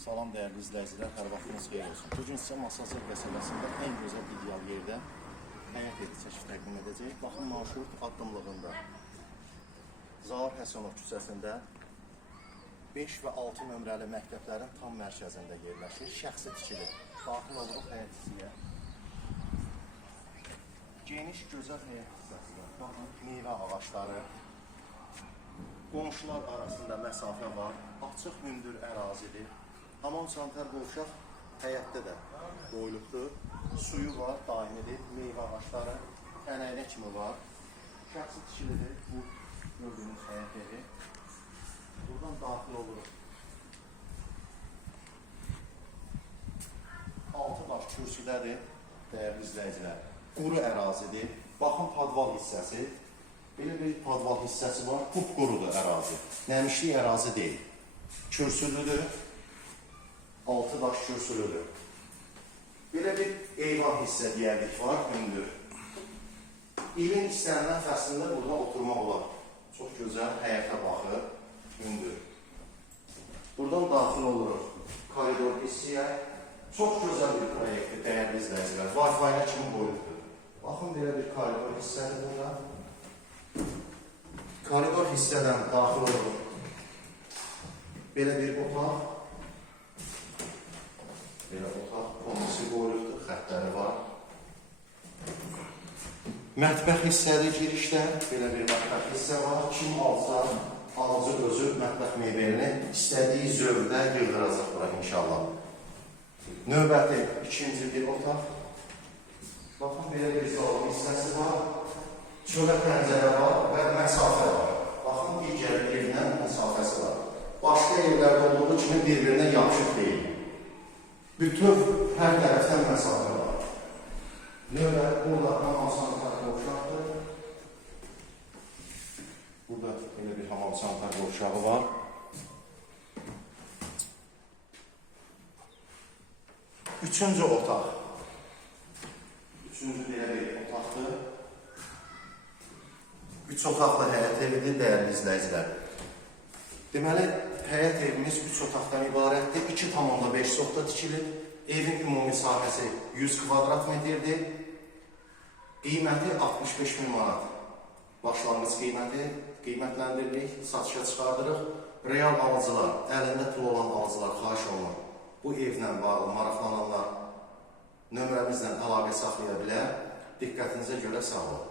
Salam dəyərli izləyicilər, hər vaxtınız xeyir olsun. Bugün sizə Masazır qəsəbəsində ən gözəl ideal yerdə həyat evi çəkib təqdim edəcəyik. Baxın, marşrut addımlığında Zaur Həsənov küçəsində 5 və 6 nömrəli məktəblərin tam mərkəzində yerləşir. Şəxsi tikili. Daxil oluruq həyat hissəyə. Geniş, gözəl həyat hissəsi var. Baxın, meyvə ağaçları. Qonşular arasında məsafə var. Açıq hündür ərazidir. Hamam sanitar qovşaq həyətdə də qoyulubdur. Suyu var, daimidir. Meyvə ağaçları, tənəynə kimi var. Şəxsi tikilidir. Bu gördüyünüz həyət evi. Buradan daxil oluruq. 6 daş kürsüdədir, dəyərli izləyicilər. Quru ərazidir. Baxın, padval hissəsi. Belə bir padval hissəsi var. Qupqurudur ərazi. Nəmişlik ərazi deyil. Kürsülüdür. 6 daş kürsülüdür. Belə bir eyvan hissə deyərlik var, hündür. İlin istənilən fəslində burada oturmaq olar. Çox gözəl, həyətə baxır, hündür. Buradan daxil oluruq. Koridor hissəyə. Çox gözəl bir proyektdir, dəyərli izləyicilər. Wi-Fi-yə kimi qoyulubdur. Baxın, belə bir koridor hissədir burada. Koridor hissədən daxil oluruq. Belə bir otaq. Belə otaq komisi qoyulubdur, xəttləri var. Mətbəx hissədir girişdə. Belə bir mətbəx hissə var. Kim alsa, alıcı özü mətbəx meyvəlini istədiyi zövqdə yığdıracaq bura inşallah. Növbəti ikinci bir otaq. Baxın, belə bir salon hissəsi var. Çölə pəncərə var və məsafə var. Baxın, digər evdən məsafəsi var. Başqa evlərdə olduğu kimi bir-birinə yapışıq deyil. Bütün hər tərəfdən məsafə var. Növbət burada hamam sanitar qovşaqdır. Burada belə bir hamam sanitar qovşağı var. Üçüncü otaq. Üçüncü belə bir otaqdır. 3 otaqlı həyət evidir, dəyərli izləyicilər. Deməli, həyət evimiz 3 otaqdan ibarətdir. 2,5 sotda tikilib. Evin ümumi sahəsi 100 kvadrat metrdir. Qiyməti 65.000 manat. Başlanğıc qiymətləndiririk, satışa çıxardırıq. Real alıcılar, əlində pul olan alıcılar xahiş olunur. Bu evlə bağlı maraqlananlar nömrəmizlə əlaqə saxlaya bilər. Diqqətinizə görə sağ olun.